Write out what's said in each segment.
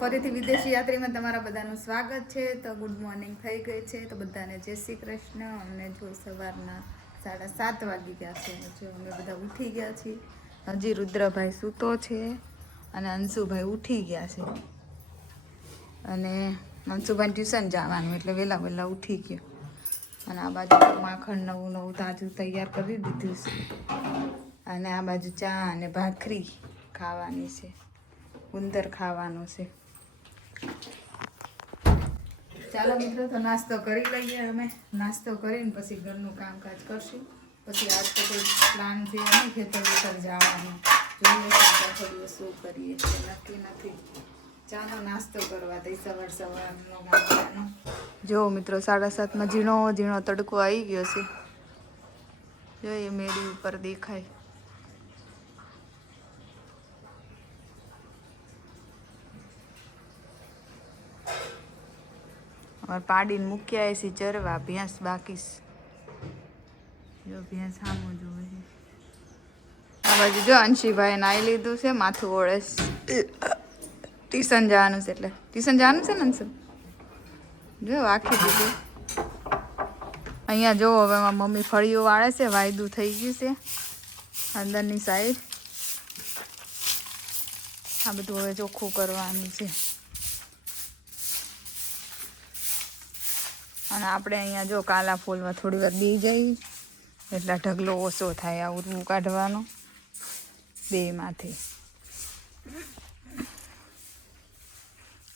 ફરીથી વિદેશી યાત્રીમાં તમારા બધાનું સ્વાગત છે. તો ગુડ મોર્નિંગ થઈ ગઈ છે, તો બધાને જય શ્રી કૃષ્ણ. અમને જો સવારના 7:30 વાગી ગયા છે. જો અમે બધા ઉઠી ગયા છીએ. હજી રુદ્રભાઈ સૂતો છે અને અંશુભાઈ ઉઠી ગયા છે. અને અંશુભાઈ ટ્યુશન જવાનું એટલે વહેલા ઉઠી ગયો. અને આ બાજુ માખણ નવું તાજું તૈયાર કરી દીધું છે. અને આ બાજુ ચા અને ભાખરી ખાવાની છે, ગુંદર ખાવાનો છે. ચાલો મિત્રો, તો નાસ્તો કરી લઈએ. અમે નાસ્તો કરીને પછી ઘરનું કામકાજ કરશું. પછી આજ તો કોઈ પ્લાન છે નહીં ખેતર જવાનું. જોઈએ અઠવાડિયે શું કરીએ છે, નક્કી નથી. ચાલો નાસ્તો કરવા દઈ સવારનો ગામડાનો. જો મિત્રો 7:30 ઝીણો તડકો આવી ગયો છે. જોઈએ મેળી ઉપર દેખાય. પાડીને મૂક્યા છે ચરવા. ભેંસ બાકી જો ભેંસ સામું જોવે છે. આ બાજુ જો અંશીભાઈ નાઈ લીધું છે, માથું ઓળે. ટ્યુશન જવાનું છે એટલે ટ્યુશન જવાનું છે ને અંશુ? જો આખી દીધું. અહીંયા જો હવે મમ્મી ફળીઓ વાળે છે. વાયદું થઈ ગયું છે અંદરની સાઈડ. આ બધું હવે ચોખ્ખું કરવાનું છે. અને આપણે અહીંયા જો કાલા ફૂલમાં થોડી વાર બી જઈએ એટલે ઢગલો ઓછો થાય. આ ઉરવું કાઢવાનો બેમાંથી.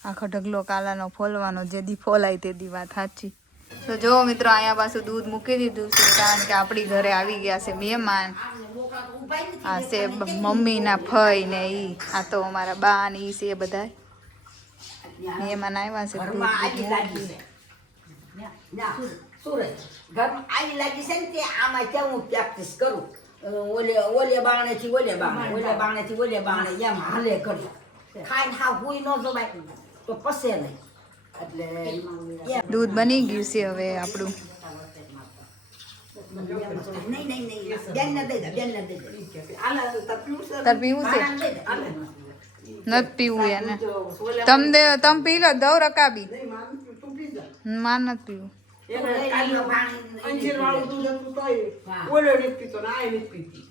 આખો ઢગલો કાલાનો ફોલવાનો. જે દી ફોલાય તે દી વાત સાચી. તો જો મિત્રો અહીંયા પાછું દૂધ મૂકી દીધું છે, કારણ કે આપણી ઘરે આવી ગયા છે મહેમાન. આ છે મમ્મીના ફઈ ને ઈ. આ તો અમારા બા ને ઈ છે બધા મહેમાન આવ્યા છે. સુરત ઘરમાં આવી લાગી છે ને તે આમાં ત્યાં હું પ્રેક્ટિસ કરું. ઓલે બાણેથી ઓલે બાણે એમ હાલે કરી ખાઈને હા હુઈ ન જવાય તો પસે નહીં. એટલે દૂધ બની ગયું છે હવે આપણું. નહીં બેનને દઈ દે તાર પીવું છે? નથી પીવું એને. તમે પી લો. દઉં રકાબી માર નથી પીવું. અંજીર વાળું દૂધ હતું તોય ઓલો નથી પીતો ને આ નથી પીતી.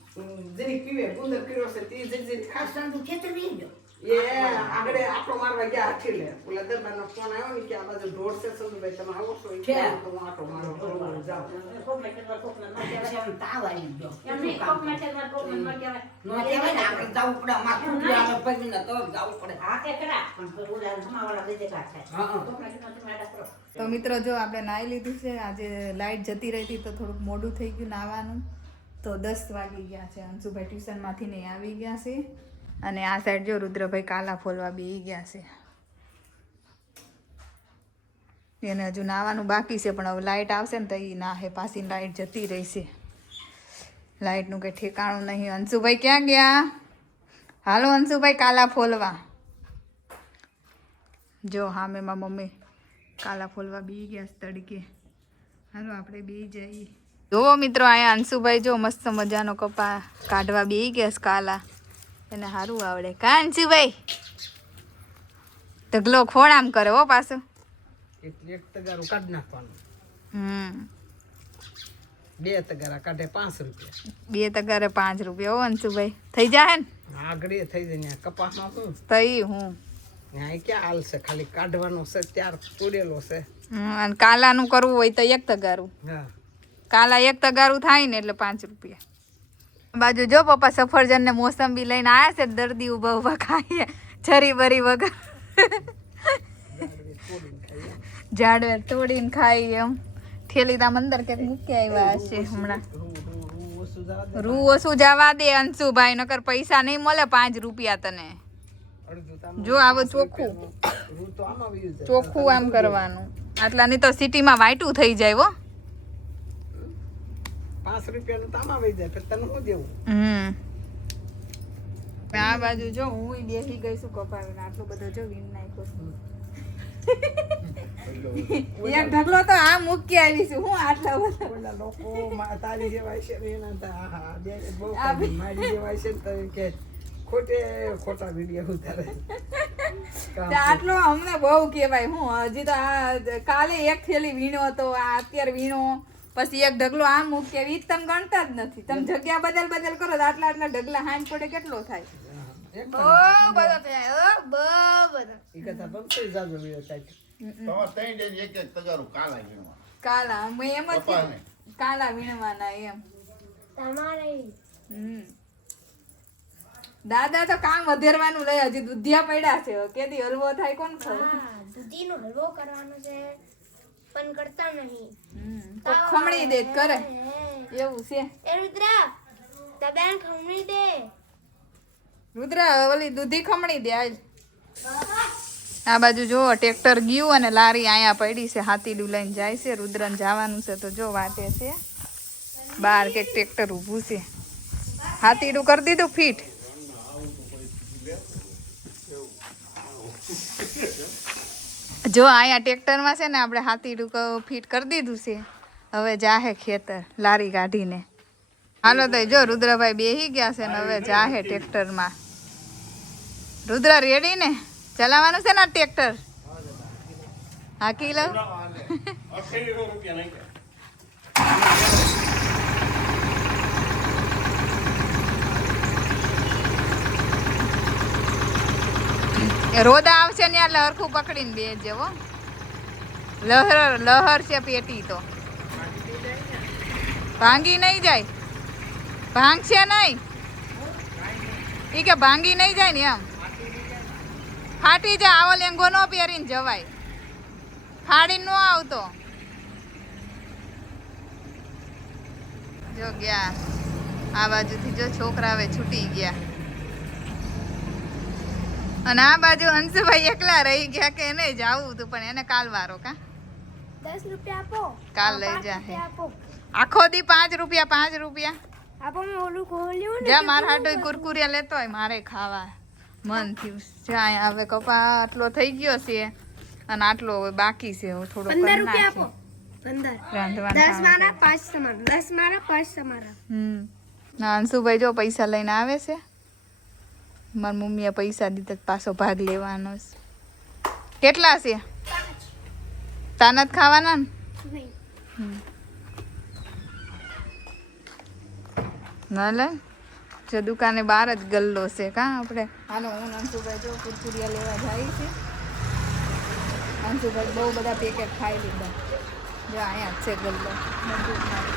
જરીક પીવે ગુંદર પીરો છે તે જરી ખાસ ખેતર બી ગયો. એ આગળ આપણો મારવા ગયા અખિલે ઓલા દરબારનો ફોન આવ્યો ને કે આ બાજુ ઢોર છે સંજુભાઈ તમે આવો છો? તો હું આટો મારો જાઉં. તાવ આવી ગયો. જવું પડે માથું પગને તો જવું પડે. તો મિત્રો જો આપણે નાહી લીધું છે. આજે લાઇટ જતી રહી હતી તો થોડુંક મોડું થઈ ગયું નાહવાનું. તો 10 વાગી ગયા છે. અંશુભાઈ ટ્યુશનમાંથી નહીં આવી ગયા છે. અને આ સાઈડ જો રુદ્રભાઈ કાલા ફોલવા બેસી ગયા છે. એને હજુ નાહવાનું બાકી છે, પણ હવે લાઇટ આવશે ને તો એ નાહે. પાછી લાઇટ જતી રહેશે. લાઇટનું કંઈ ઠેકાણું નહીં. અંશુભાઈ ક્યાં ગયા? હાલો અંશુભાઈ કાલા ફોલવા. જો હા મેં મમ્મી કાલા ફોલવા બેસી ગયા તડકે. હાલો આપણે બેસી જઈએ. જુઓ મિત્રો અહીંયા અંશુભાઈ જો મસ્ત મજાનો કપા કાઢવા બેસી ગયા કાલા. એને સારું આવડે. કા અંશુભાઈ ઢગલો ખોળ આમ કરે હો પાછો. એક તગારું કાઢી નાખવાનું. 2 તગારા કાઢે 5 રૂપિયા. 2 તગારે 5 રૂપિયા. હો અંશુભાઈ થઈ જાય ને? આગળ થઈ જાય. કપાસમાં શું તઈ હું ત્યાં ક્યાં હાલ છે? ખાલી કાઢવાનો છે ત્યાર તોડેલો છે. અને કાલાનું કરવું હોય તો 1 તગારું. હા, કાલા 1 તગારું થાય ને એટલે 5 રૂપિયા. બાજુ જો પપ્પા સફરજન ને મોસંબી લઈને આવ્યા છે. દર્દી ઉભા ખાઈએ છરી બરી વગર. ઝાડવે તોડીને ખાઈ એમ. થેલી તામ અંદર ક્યાંક મૂકી આવ્યા હશે હમણાં. રૂ ઓછું જવા દે અંશુભાઈ, નકર પૈસા નહીં મળે 5 રૂપિયા તને. જો આવું ચોખ્ખું આમ કરવાનું. આટલાની તો સિટીમાં વાઈટું થઈ જાય હો. 5 રૂપિયાનું તામા વહી જાય. તને શું દેવું? આ બાજુ જો હું બેસી ગઈ છું કપાવીને. આટલું બધું જો વીન નાખ્યો છું. એક ઢગલો તો આ મૂકી આવી છું હું. આટલા બધા લોકો તારી જેવાય છે મારી જેવાય છે તો કે ખોટા વિડીયો ઉતારે. તે આટલો અમને બહુ કહેવાય હું હજી તો આ કાલે એક થેલી વીણો તો આ અત્યારે વીણો પછી એક ઢગલો આમ મૂકે ઈ તમે ગણતા જ નથી તમે જગ્યા બદલ કરો તો આટલા ઢગલા હાંજ પડે કેટલો થાય બહુ બધો થાય બહુ બધો કાલા મેં એમ જ કાલા વીણવાના એમ દાદા તો કામ વધેરવાનું લઈ હજી દૂધિયા પડ્યા છે કેદી હલવો થાય કોણ ખબર દૂધીનો હલવો કરવાનો છે પણ કરતા નહીં તો ખમણી દે કરે એવું છે એ રુદ્રા તબેન ખમણી દે રુદ્ર ઓલી દૂધી ખમણી દે આજ આ બાજુ જો ટ્રેક્ટર ગયું અને લારી આયા પડી છે હાથીડું લઈને જાય છે રુદ્રન જવાનું છે તો જો વાટે છે બાર કે ટ્રેક્ટર ઊભું છે હાથીડું કરી દીધું ફીટ જો આયા ટ્રેક્ટરમાં છે ને આપણે હાથીડું ફીટ કરી દીધું છે હવે જાહે ખેતર લારી કાઢીને હાલો તો જો રુદ્રભાઈ બેહી ગયા છે ને હવે જાહે ટ્રેક્ટરમાં રુદ્ર રેડી ને ચલાવવાનું છે ને ટ્રેક્ટર હાકી લો રોદા આવશે ને ત્યાં લહરખું પકડીને બે જેવો લહર છે પેટી તો ભાંગી નહીં જાય ભાંગશે નહીં ઈ કે ભાંગી નહીં જાય ને એમ ફાટી જાય આવો લેંગો નો પહેરીને જવાય ફાડીને નો આવતો જો ગયા આ બાજુથી જો છોકરા હવે છૂટી ગયા અને આ બાજુ અંશુભાઈ એકલા રહી ગયા કે નહીં જાવું હતું પણ એને કાલ વારો કા 10 રૂપિયા આપો કાલ લઈ જાહે આપો આખો દી 5 રૂપિયા આપો મેં ઓલું ખોલ્યું ને જા માર હાટો કુરકુરિયા લેતો હોય મારે ખાવા મન થયું જાય હવે કપા આટલો થઈ ગયો છે અને આટલો હવે બાકી છે હવે થોડો 15 રૂપિયા આપો 15 રાંધવાનું 10 મારા 5 તમારા 10 મારા 5 તમારા ના અંશુભાઈ જો પૈસા લઈને આવે છે મારી મમ્મીએ પૈસા દીધા પાછો ભાગ લેવાનો છે કેટલા છે તાનત ખાવાના ને નહીં ના લે જો દુકાને બહાર જ ગલ્લો છે કા આપણે હાલો હું અંશુભાઈ જો કુરકુરિયા લેવા જાય છે અંશુભાઈ બહુ બધા પેકેટ ખાઈ લીધા જો અહીંયા જ છે ગલ્લો નજીકમાં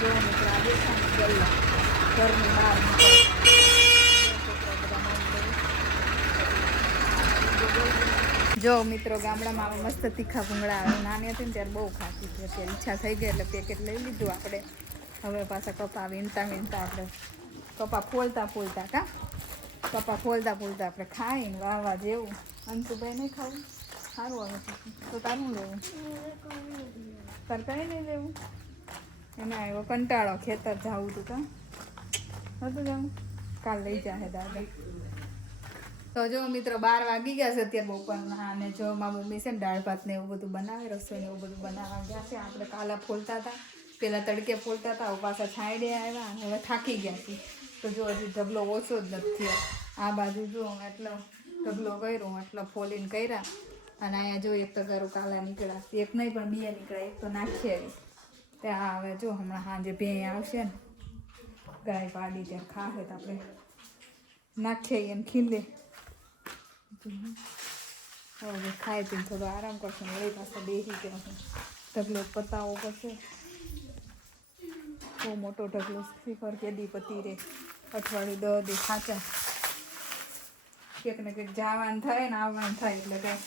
જો મિત્રો આ દેખાય ગલ્લો ઘરની બહાર જો મિત્રો ગામડામાં મસ્ત તીખા ભૂંગળા આવે નાની હતી ને ત્યારે બહુ ખાતી હતી અત્યારે ઈચ્છા થઈ ગઈ એટલે પેકેટ લઈ લીધું આપણે હવે પાછા કપા વીણતા આપણે કપા ફોલતા કા કપા ફોલતા આપણે ખાઈને વાવવા જેવું અંશુભાઈ નહીં ખાવું સારું આવે તો તારું લેવું તરકારી નહીં લેવું એને આવ્યો કંટાળો ખેતર જાવું હતું કા હતું જાઉં કાલ લઈ જાહે દાદા તો જો મિત્રો 12 વાગી ગયા છે અત્યારે બપોરના અને જો મારી મમ્મી છે ને દાળ ભાત ને એવું બધું બનાવે રસોઈ ને એવું બધું બનાવવા ગયા છે આપણે કાલા ફોલતા હતા પેલા તડકે ફોલતા હતા પાછા છાંયડે આવ્યા અને હવે થાકી ગયા છે તો જો હજી ઢગલો ઓછો જ નથી થયો આ બાજુ જો એટલો ઢગલો કર્યો એટલો ફોલીને કર્યા અને અહીંયા જો એક તગારું કાલા નીકળ્યા એક નહીં પણ બે નીકળ્યા એક તો નાખીએ ત્યાં હવે જો હમણાં સાંજે ભેં આવશે ને ગાય પાડી ત્યાં ખાશે તો આપણે નાખીએ એને ખીલે હવે ખાઈ પીને થોડો આરામ કરશે ને વળી પાછા બેસી ગયા છે ઢગલો પતાવો પડશે બહુ મોટો ઢગલો શિખર કેદી પતી રહે અઠવાડિયું 10 દી ખાચા કંઈક ને કંઈક જવાનું થાય ને આવવાનું થાય એટલે કંઈ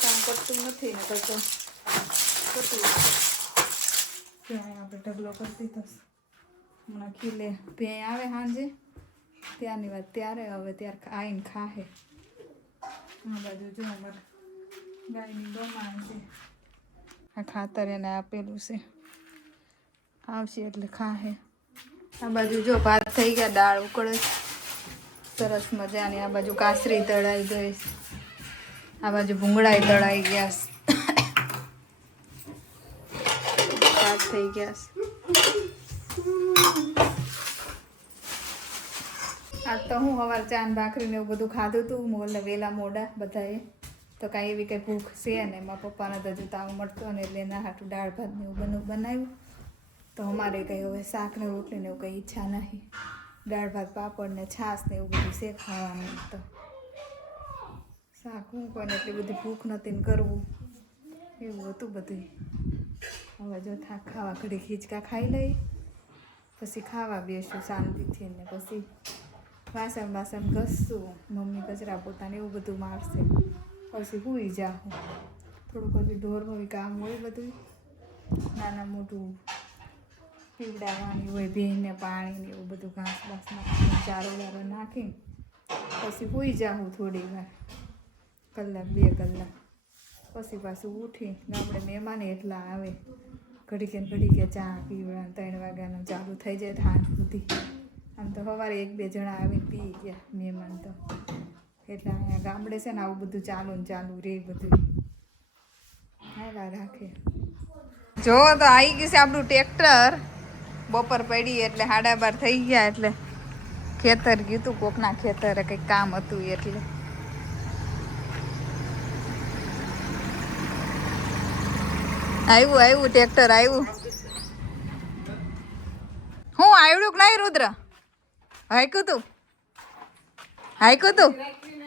કામ કરતું નથી ને કરતો કરતું ત્યાં આપણે ઢગલો કરતી થશે હમણાં ખીલે ભેં આવે સાંજે ત્યારની વાત ત્યારે હવે ત્યારે આવીને ખાહે આ બાજુ જો અમારે ગાયની દોમાણ છે આ ખાતર એને આપેલું છે આવશે એટલે ખાહે આ બાજુ જો ભાત થઈ ગયા દાળ ઉકળે સરસ મજાની આ બાજુ કાસરી તળાઈ ગઈ આ બાજુ ભૂંગળાઈ તળાઈ ગયા ભાત થઈ ગયા આજ તો હું સવાર ચા ને ભાખરી ને એવું બધું ખાધું હતું મોલે વેલા મોડા બધાએ તો કાંઈ એવી કંઈ ભૂખ છે ને એમાં પપ્પાને તો હજુ તાવ મળતો ને એટલે એના હાટું દાળ ભાત ને એવું બનાવ્યું તો અમારે કંઈ હવે શાક ને રોટલી ને એવું કંઈ ઈચ્છા નહીં દાળ ભાત પાપડ ને છાશ ને એવું બધું છે ખાવાનું તો શાક મૂકવાને એટલી બધી ભૂખ નથી ને કરવું એવું હતું બધું હવે જો થાક ખાવા ઘડી ખીચકા ખાઈ લઈ પછી ખાવા બેસું શાંતિથી ને પછી વાસણ બાસણ ઘસશું મમ્મી કચરા પોતાને એવું બધું મારશે પછી સૂઈ જાઉં થોડુંક હજી ઢોરનું કામ હોય બધું નાના મોટું પીવડાવવાની હોય ભીને પાણી ને એવું બધું ઘાસ બાસ નાખીને ચારો વારો નાખી પછી સૂઈ જાઉં થોડી વાર કલાક 2 કલાક પછી પાછું ઉઠી ગામડે મહેમાન એટલા આવે ઘડીકે ચા પીવા 3 વાગ્યાનું ચાલુ થઈ જાય સાંજ સુધી આમ તો સવારે 1-2 જણા આવીને પી ગયા મહેમાન તો એટલે અહીંયા ગામડે છે ને આવું બધું ચાલુ રે બધું હાલા રાખે જો તો આવી ગયું છે આપણું ટ્રેક્ટર બપોર પડી એટલે 12:30 થઈ ગયા એટલે ખેતર ગયું હતું કોકના ખેતરે કંઈક કામ હતું એટલે આવ્યું ટ્રેક્ટર આવ્યું હું આવડું કે નહીં રુદ્ર હાઈકું તું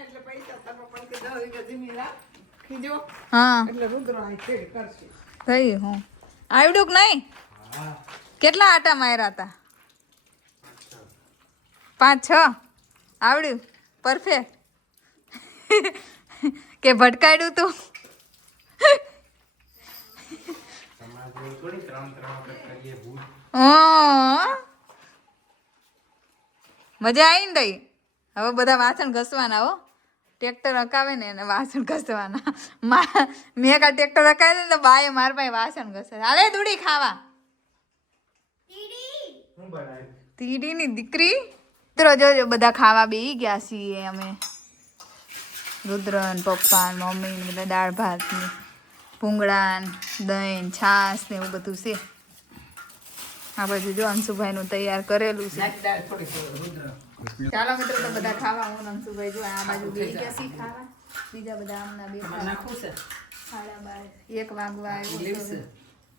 એટલે પૈસા તમે પણ કે 10 વીઘા જમીન રાખીજો હા એટલે રુદ્ર આ ખેડ કરશે થઈ હું આવડું કે નહીં કેટલા આટા માર્યા હતા 5-6 આવડ્યું પરફેક્ટ કે ભટકાડ્યું તું મજા આવી ને તઈ હવે બધા વાસણ ઘસવાના હો ટ્રેક્ટર હકાવે ને એને વાસણ ઘસવાના મેં કા ટ્રેક્ટર હકાવે ને તો બાએ માર પાસે વાસણ ઘસે હાલે દૂડી ખાવા તીડીની દીકરી મિત્રો જોજો બધા ખાવા બેસી ગયા છીએ અમે રુદ્ર ને પપ્પા ને મમ્મી ને બધા દાળ ભાત ને ભૂંગળા દહીં છાશ ને એવું બધું છે આ બાજુ જો અંશુભાઈનું તૈયાર કરેલું છે ચાલો મિત્રો તો બધા ખાવા હું અંશુભાઈ જો આ બાજુ બેસી ગયા છીએ ખાવા બીજા બધા આમના બેઠા 1 વાગવા આવ્યો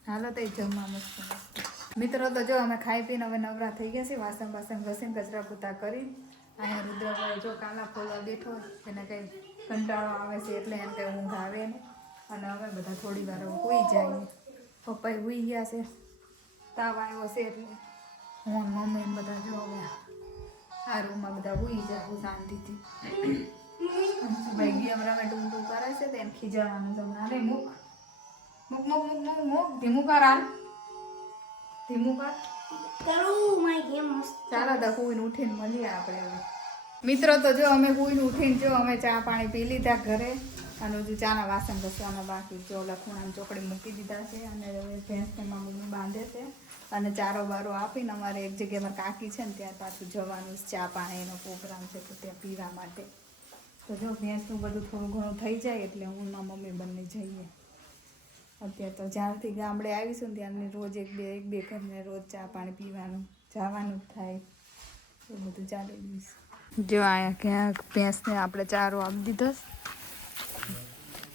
હાલો તો જમવા મસ્ત મિત્રો તો જો અમે ખાઈ પીને હવે નવરા થઈ ગયા છે વાસણ બાસણ ઘસીને કચરા પોતા કરી અહીંયા રુદ્રભાઈ જો કાલા ખોલવા બેઠો એને કંઈ કંટાળો આવે છે એટલે એને કંઈ ઊંઘ આવે ને અને હવે બધા થોડી વાર સૂઈ જાય પપ્પાએ સૂઈ ગયા છે તાવ આવ્યો છે એટલે હું મમ્મી ને બધા જો હવે આ રૂમમાં બધા સૂઈ જાય શાંતિથી ભાઈ ગેમ રમે ટૂંટું કરે છે તો એને ખીજાવાનું તમને અરે મૂક ધીમું કર હાલ ધીમું કર ચાલો તો કુઈને ઉઠીને મળીએ આપણે હવે મિત્રો તો જો અમે કુઈને ઉઠીને જો અમે ચા પાણી પી લીધા ઘરે અને હજુ ચાના વાસણ ઘસવાના બાકી જો લખુણાની ચોકડી મૂકી દીધા છે અને હવે ભેંસને મમ્મી બાંધે છે અને ચારો બારો આપીને અમારે એક જગ્યાએ અમારે કાકી છે ને ત્યાં પાછું જવાનું ચા પાણીનો પ્રોગ્રામ છે તો ત્યાં પીવા માટે તો જો ભેંસનું બધું થોડું ઘણું થઈ જાય એટલે હું મમ્મી બંને જઈએ અત્યારે તો જ્યારથી ગામડે આવીશું ને ત્યારની રોજ એક બે ઘરને રોજ ચા પાણી પીવાનું જવાનું જ થાય એ બધું ચાલી ગયું જો અહીંયા ક્યાંક ભેંસને આપણે ચારો આપી દીધો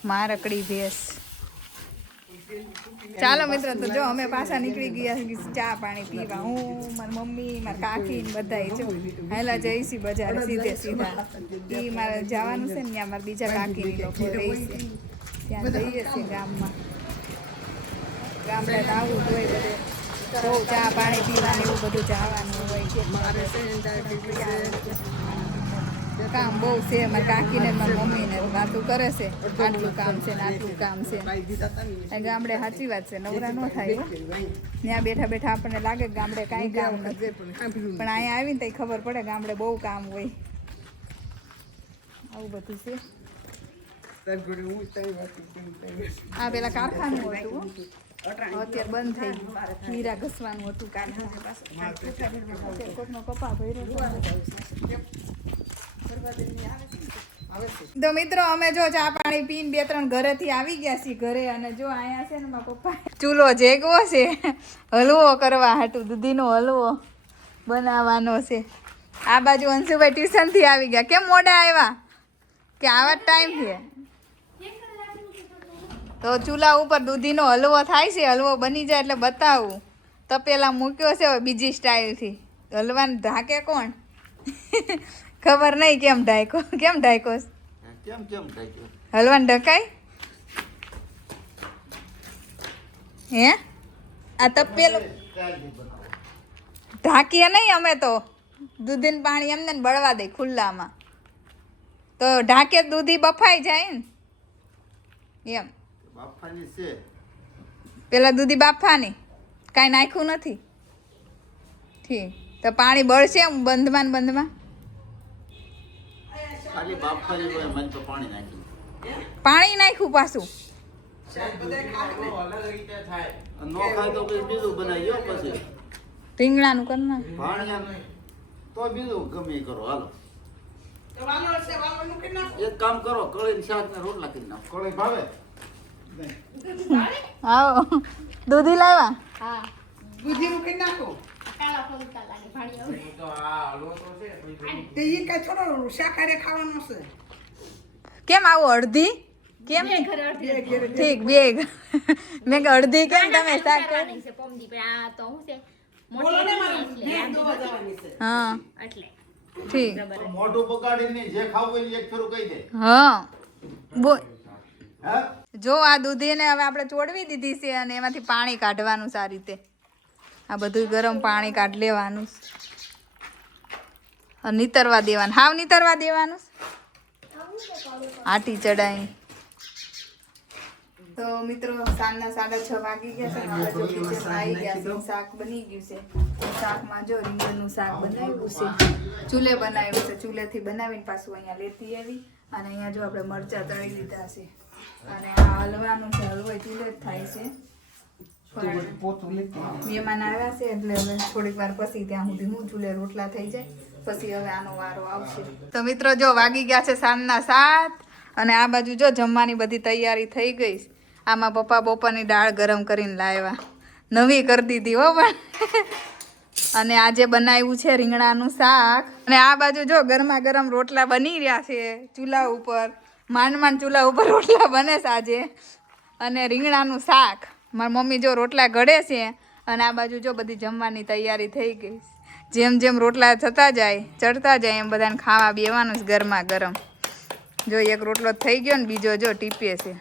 મારકડી ભેંસ ચાલો મિત્રો તો જો અમે પાછા નીકળી ગયા ચા પાણી પીવા હું મારી મમ્મી મારી કાકી બધા જો હેલા જઈશી બજાર સીધા એ મારે જવાનું છે ને ત્યાં મારા બીજા કાકીની લોકો રહી છે ત્યાં જઈએ છીએ ગામમાં ગામડે તો આવું જ હોય બધે બહુ ચા પાણી પીવાનું એવું બધું જવાનું હોય છે કામ બહુ છે મારી કાકીને મારી મમ્મીને વાતું કરે છે આટલું કામ છે ને આટલું કામ છે ગામડે સાચી વાત છે નવરા ન થાય ત્યાં બેઠા બેઠા આપણને લાગે કે ગામડે કાંઈ કામ નથી પણ અહીંયા આવીને તો ખબર પડે ગામડે બહુ કામ હોય આવું બધું છે આ પેલા કારખાનું હતું અત્યારે બંધ થઈ ગયું હીરા ઘસવાનું હતું કોકનો કપા ભર્યો તો મિત્રો અમે જો ચા પાણી પીને 2-3 ઘરેથી આવી ગયા છીએ ઘરે અને જો અહીંયા છે ને મારા પપ્પા ચૂલો જેગવો છે હલવો કરવા હાટું દૂધીનો હલવો બનાવવાનો છે આ બાજુ અંશુભાઈ ટ્યુશન થી આવી ગયા. કેમ મોડા આવ્યા? કે આવા ટાઈમ છે. તો ચૂલા ઉપર દૂધીનો હલવો થાય છે. હલવો બની જાય એટલે બતાવું. તપેલા મૂક્યો છે હવે બીજી સ્ટાઇલથી. હલવાને ઢાંકે કોણ? ખબર નહીં કેમ ઢાંકો. કેમ ઢાંકો? હલવાને ઢકાય હે? આ તપેલું ઢાંકીએ નહીં અમે તો. દૂધીને પાણી એમને ને બળવા દે ખુલ્લામાં. તો ઢાંકે દૂધી બફાઈ જાય ને એમ. પેલા દૂધી બાફાની કાંઈ નાખ્યું નથી. ઠીક. તો પાણી બળશે એમ બંધમાં ને બંધમાં. પાણી નાખ્યું પાછું. રીંગણાનું કર નાખ. તો બીજું ગમે કરો હાલો. વાલોળ છે, વાલોળ મૂકી નાખો. એક કામ કરો, કળી શાક ને રોટલા કરી નાખો. કળી ભાવે? આવો દૂધી લાવ્યા. હા દૂધી મૂકી નાખો. કાલા ફોલતા લાગે ભાડી આવે. તે ઈ કાંઈ થોડો શાકાહારી ખાવાનો છે. કેમ આવું અડધી? કેમ ઠીક બે મેં કે અડધી કેમ તમે શાક કરી? નહીં છે પમદી પણ આ તો હું છે બોલો ને મારે મોટી ભેંસ દોવા જવાની છે. હા એટલે ઠીક. મોઢું પકાડીને જે ખાવું હોય એ એક ફેરું કહી દે. હા બોલ. હા? જો આ દૂધીને હવે આપણે ચોડવી દીધી છે અને એમાંથી પાણી કાઢવાનું સારી રીતે. આ બધું ગરમ પાણી કાઢી લેવાનું. અને નીતરવા દેવાનું. હાવ નીતરવા દેવાનું. આટી ચડાઈ. તો મિત્રો સાંજના 6:30 વાગી ગયા છે. હવે જો કિચનમાં આવી ગયા છે. શાક બની ગયું છે. શાકમાં જો રીંગણનું શાક બનાવ્યું છે. ચૂલે બનાવ્યું છે. ચૂલેથી બનાવીને પાછું અહીંયા લેતી આવી. અને અહીંયા જો આપણે મરચાં તળી લીધા છે. અને આ હલવાનું છે. હલવો ચૂલે જ થાય છે. મહેમાન આવ્યા છે એટલે હવે થોડીક વાર પછી ત્યાં સુધી હું ચૂલે રોટલા થઈ જાય પછી હવે આનો વારો આવશે. તો મિત્રો જો વાગી ગયા છે સાંજના 7 અને આ બાજુ જો જમવાની બધી તૈયારી થઈ ગઈ. આમાં પપ્પા બપોરની દાળ ગરમ કરીને લાવ્યા. નવી કરી દીધી હો પણ. અને આજે બનાવ્યું છે રીંગણાનું શાક. અને આ બાજુ જો ગરમા ગરમ રોટલા બની રહ્યા છે ચૂલા ઉપર. માંડ ચૂલા ઉપર રોટલા બને છે આજે. અને રીંગણાનું શાક. મારી મમ્મી જો રોટલા ઘડે છે અને આ બાજુ જો બધી જમવાની તૈયારી થઈ ગઈ. જેમ જેમ રોટલા થતા જાય ચડતા જાય એમ બધાને ખાવા બેવાનું છે ગરમા ગરમ. જો એક રોટલો થઈ ગયો ને બીજો જો ટીપે છે.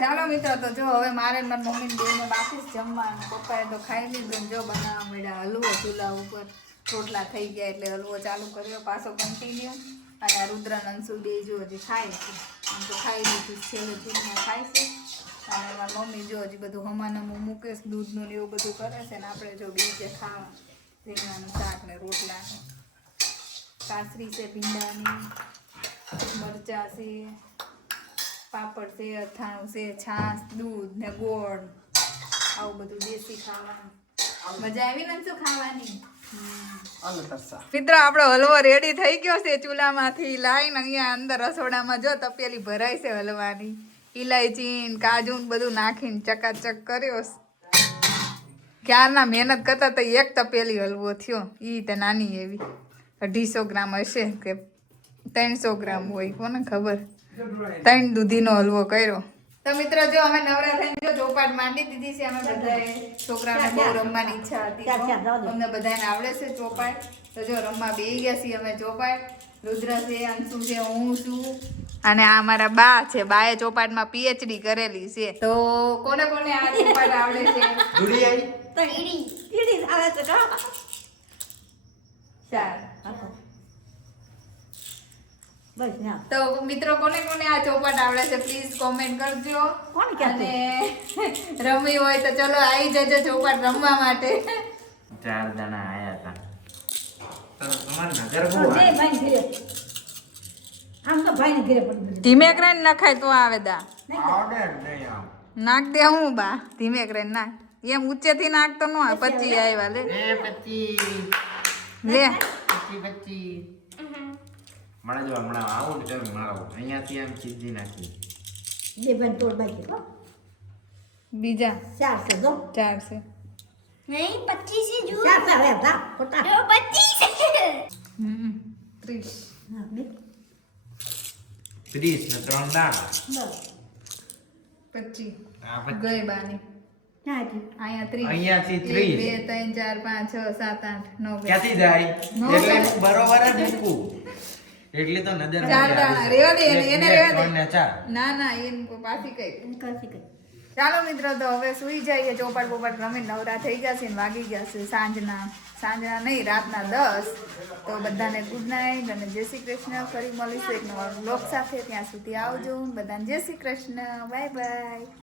ચાલો મિત્રો તો જો હવે મારે મારી મમ્મીને બેને બાકી જ જમવાનું. પપ્પાએ તો ખાઈ લીધું ને જો બનાવવા મળ્યા હલવો ચૂલા ઉપર. રોટલા થઈ ગયા એટલે હલવો ચાલુ કર્યો પાછો કન્ટિન્યુ. અને આ રુદ્ર અંશુ બે જો હજી ખાય છે. આમ તો ખાઈ લીધું છેલ્લે ચૂલમાં ખાય છે. અને મારી મમ્મી જો હજી બધું હમાનામાં મૂકે છે દૂધનું ને એવું બધું કરે છે ને આપણે જો બીજે ખાવા રીંગણાનું શાક ને રોટલા ને કાસરી છે ભીંડાની મરચાં છે પાપડ છે અથાણું છે છાશ દૂધ ને ગોળ આવું બધું દેશી ખાવાનું. મજા આવી ને શું ખાવાની? મિત્રો આપણો હલવો રેડી થઈ ગયો છે ચૂલામાંથી લાવીને અહીંયા અંદર રસોડામાં જો તપેલી ભરાય છે હલવાની. ઇલાયચી કાજુ બધું નાખીને ચકાચક કર્યો. ક્યારના મહેનત કરતા તો એક તપેલી હલવો થયો. ઈ તો નાની એવી 250 ગ્રામ હશે કે 300 ગ્રામ હોય કોને ખબર. 3 દૂધીનો હલવો કર્યો. તો મિત્રો જો અમે નવરા થઈને જો ચોપાટ માંડી દીધી છે. અમે બધાએ છોકરાને બહુ રમવાની ઈચ્છા હતી. અમને બધાને આવડે છે ચોપાટ. તો જો રમવા બેસી ગયા છીએ અમે ચોપાટ. રુદ્ર છે અંશુ છે હું છું અને આ અમારા બા છે. બાએ ચોપાટમાં PhD કરેલી છે. તો કોને કોને આ ચોપાટ આવડે છે? તો મિત્રો કોને કોને આ ચોપાટ આવડે છે પ્લીઝ કોમેન્ટ કરજો. અને રમી હોય તો ચલો આવી જજો ચોપાટ રમવા માટે. 4 જણા આયા હતા. ધીમે કરીને નખાય તો આવે દા. નાખ દે હું બા ધીમે કરીને નાખ. એમ ઊંચેથી નાખ તો ન આવે. 25 આવ્યા લે લે. મને જો હમણાં આવું ને તમે મારો અહીંયાથી આમ સીધી નાખી. બીજા 4 છે. નહીં 25 છે જો 4 25 છે 30. 30 ને 3 દાણા 25 આ પછી ગઈ બાની અહીંયા 30 અહીંયાથી 1 2 3 4 5 6 7 8 9 ક્યાંથી જાય નો એટલે જાય. હું બરોબર જ મૂકું એટલે તો નજર ચાર દાણા રેવા દે એને રેવા દે ને 4 ના એને પાછી કઈ ચાલો મિત્રો તો હવે સુઈ જઈએ ચોપાટ બોપાટ રમીને નવરા થઈ ગયા છે ને વાગી ગયા છે સાંજના નહીં રાતના 10 તો બધાને ગુડ નાઇટ અને જય શ્રી કૃષ્ણ ફરી મળીશું એક નવા બ્લોગ સાથે ત્યાં સુધી આવજો બધાને જય શ્રી કૃષ્ણ બાય બાય